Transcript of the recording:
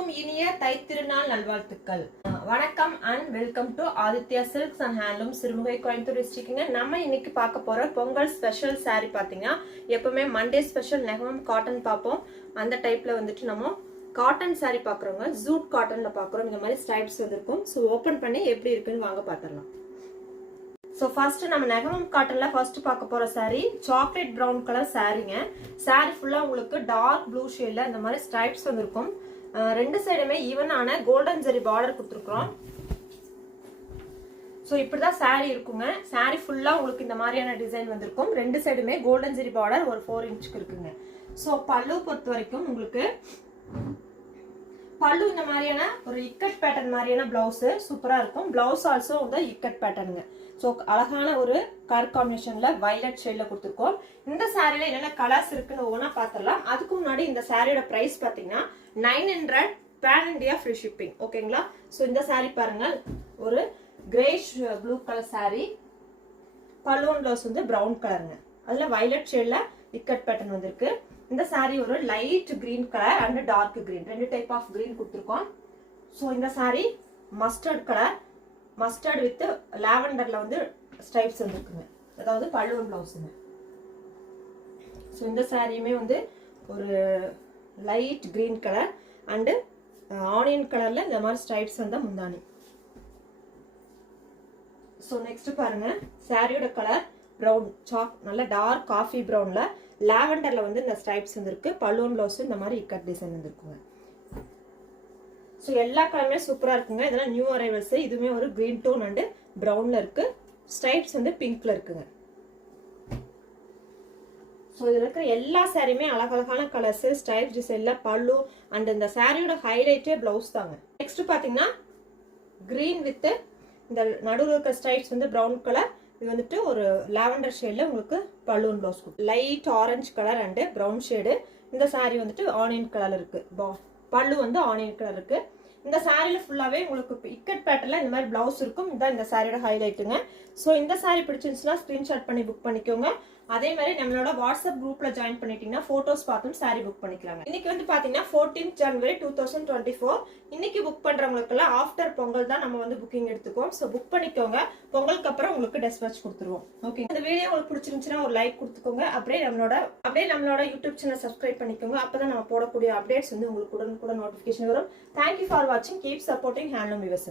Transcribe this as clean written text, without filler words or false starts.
அனைவருக்கும் இனிய தைத்திருநாள் நல்வாழ்த்துக்கள். வணக்கம் and welcome to Aditya silks and handloom Sirumugai Coimbatore டிஸ்ட்ரிக்ட்ங்க. நம்ம இன்னைக்கு பார்க்க போற பொங்கல் ஸ்பெஷல் saree பாத்தீங்கன்னா எப்பவுமே மண்டே ஸ்பெஷல் நெகமம் காட்டன் பார்ப்போம். அந்த டைப்ல வந்துட்டு நம்ம காட்டன் saree பாக்குறோங்க. ஜூட் காட்டன்ல பாக்குறோம். இந்த மாதிரி ஸ்ட்ரைப்ஸ் வந்திருக்கும். ஸோ ஓபன் பண்ணி எப்படி இருக்குன்னு வாங்க பாத்திரலாம். ஸோ ஃபர்ஸ்ட் நம்ம நெகமம் காட்டன்ல ஃபர்ஸ்ட் பார்க்க போற saree சாக்லேட் ப்ரௌன் கலர் சாரீங்க. saree ஃபுல்லா உங்களுக்கு டார்க் ப்ளூ ஷேட்ல இந்த மாதிரி ஸ்ட்ரைப்ஸ் வந்திருக்கும். ரெண்டு சைடுமே ஈவனான கோல்டன் ஜெரி பார்டர் கொடுத்துருக்கோம். ஸோ இப்படிதான் saree இருக்குங்க. saree ஃபுல்லா உங்களுக்கு இந்த மாதிரியான டிசைன் வந்திருக்கும். ரெண்டு சைடுமே கோல்டன் ஜெரி பார்டர் ஒரு 4 இன்ச்சுக்கு இருக்குங்க. ஸோ பல்லு பொறுத்த வரைக்கும் உங்களுக்கு பல்லு இந்த மாதிரியான ஒரு இக்கட் பேட்டர்ன் மாதிரியான பிளவுஸ் சூப்பரா இருக்கும். பிளவுஸ் ஆல்சோ வந்து இக்கட் பேட்டர்னுங்க. ஸோ அழகான ஒரு கலர் காம்பினேஷன்ல வயலட் ஷேட்ல கொடுத்துருக்கோம். இந்த சாரியில என்னென்ன கலர்ஸ் இருக்குன்னு ஒவ்வொன்றா பார்த்துடலாம். அதுக்கு முன்னாடி இந்த சாரியோட பிரைஸ் பாத்தீங்கன்னா 900 பேன் இண்டியா ஃப்ரீ ஷிப்பிங். ஓகேங்களா? ஸோ இந்த சாரி பாருங்க, ஒரு கிரேஷ் ப்ளூ கலர் சாரி. பல்லுவன் பிளவுஸ் வந்து பிரவுன் கலருங்க. அதுல வயலட் ஷேட்ல இக்கட் பேட்டர்ன் வந்திருக்கு. இந்த சாரி ஒரு light green colour and dark green, ரெண்டு டைப் ஆஃப் கிரீன் கொடுத்துருக்கோம். ஸோ இந்த sari mustard colour, mustard with லாவெண்டர்ல வந்து ஸ்ட்ரைப்ஸ் வந்துருக்குங்க. அதாவது பல்லுவன் பிளவுஸுங்க. ஸோ இந்த சாரியுமே வந்து ஒரு light green colour and onion கலர்ல இந்த மாதிரி ஸ்ட்ரைப்ஸ் வந்தா முந்தானி. ஸோ நெக்ஸ்ட் பாருங்க, சாரியோட கலர் ப்ரௌன் சாக், நல்ல டார்க் காஃபி ப்ரௌன்ல லாவெண்டர்ல வந்து இந்த ஸ்ட்ரைப்ஸ் வந்துருக்கு. பல்லுவன் பிளவுஸ் இந்த மாதிரி இக்கட் டிசைன் வந்துருக்குங்க. ஸோ எல்லா கலருமே சூப்பரா இருக்குங்க. இதெல்லாம் நியூ அரைவல்ஸ். இதுவுமே ஒரு கிரீன் டோன் அண்ட் ப்ரௌன்ல இருக்கு. ஸ்ட்ரைப்ஸ் வந்து பிங்க்ல இருக்குங்க. ஸோ இதுல இருக்கிற எல்லா சாரியுமே அழகழகான கலர்ஸ், ஸ்ட்ரைப்ஸ் டிசைன்ல பல்லு அண்ட் இந்த சாரியோட ஹைலைட்டே பிளவுஸ் தாங்க. நெக்ஸ்ட் பாத்தீங்கன்னா கிரீன் வித் இந்த நடுவில் இருக்கிற ஸ்ட்ரைப்ஸ் வந்து ப்ரௌன் கலர். இது வந்துட்டு ஒரு லாவெண்டர் ஷேட்ல உங்களுக்கு பல்லுவன் blouse. Light orange colour and brown shade. இந்த சாரி வந்துட்டு ஆனியன் கலர் இருக்கு. பல்லு வந்து ஆனியன் கலர் இருக்கு. இந்த சாரியில ஃபுல்லாவே உங்களுக்கு இக்கட் பேட்டர்ல இந்த மாதிரி பிளவுஸ் இருக்கும். இதான் இந்த சாரியோட ஹைலைட்டுங்க. ஸோ இந்த சாரி பிடிச்சிருந்துச்சுன்னா ஸ்கிரீன்ஷாட் பண்ணி புக் பண்ணிக்கோங்க. அதே மாதிரி நம்மளோட வாட்ஸ்அப் குரூப்ல ஜாயின் பண்ணிட்டீங்கன்னா போட்டோஸ் பார்த்தும் சாரி புக் பண்ணிக்கலாங்க. இன்னைக்கு வந்து பாத்தீங்கன்னா 14 ஜனவரி 2024. இன்னைக்கு புக் பண்றவங்களுக்கு எல்லாம் ஆஃப்டர் பொங்கல் தான் நம்ம வந்து புக்கிங் எடுத்துக்கோம். ஸோ புக் பண்ணிக்கோங்க. பொங்கலுக்கு அப்புறம் உங்களுக்கு டிஸ்பேட்ச் கொடுத்துருவோம். ஓகே, இந்த வீடியோ உங்களுக்கு பிடிச்சிருந்துச்சுன்னா ஒரு லைக் கொடுத்துக்கோங்க. அப்படியே நம்மளோட யூடியூப் சேனல் சப்ஸ்கிரைப் பண்ணிக்கோங்க. அப்பதான் நம்ம போடக்கூடிய அப்டேட்ஸ் வந்து உங்களுக்கு உடனுக்குடன் நோட்டிபிகேஷன் வரும். தேங்க்யூ ஃபார் வாட்சிங். Keep supporting handloom viewers.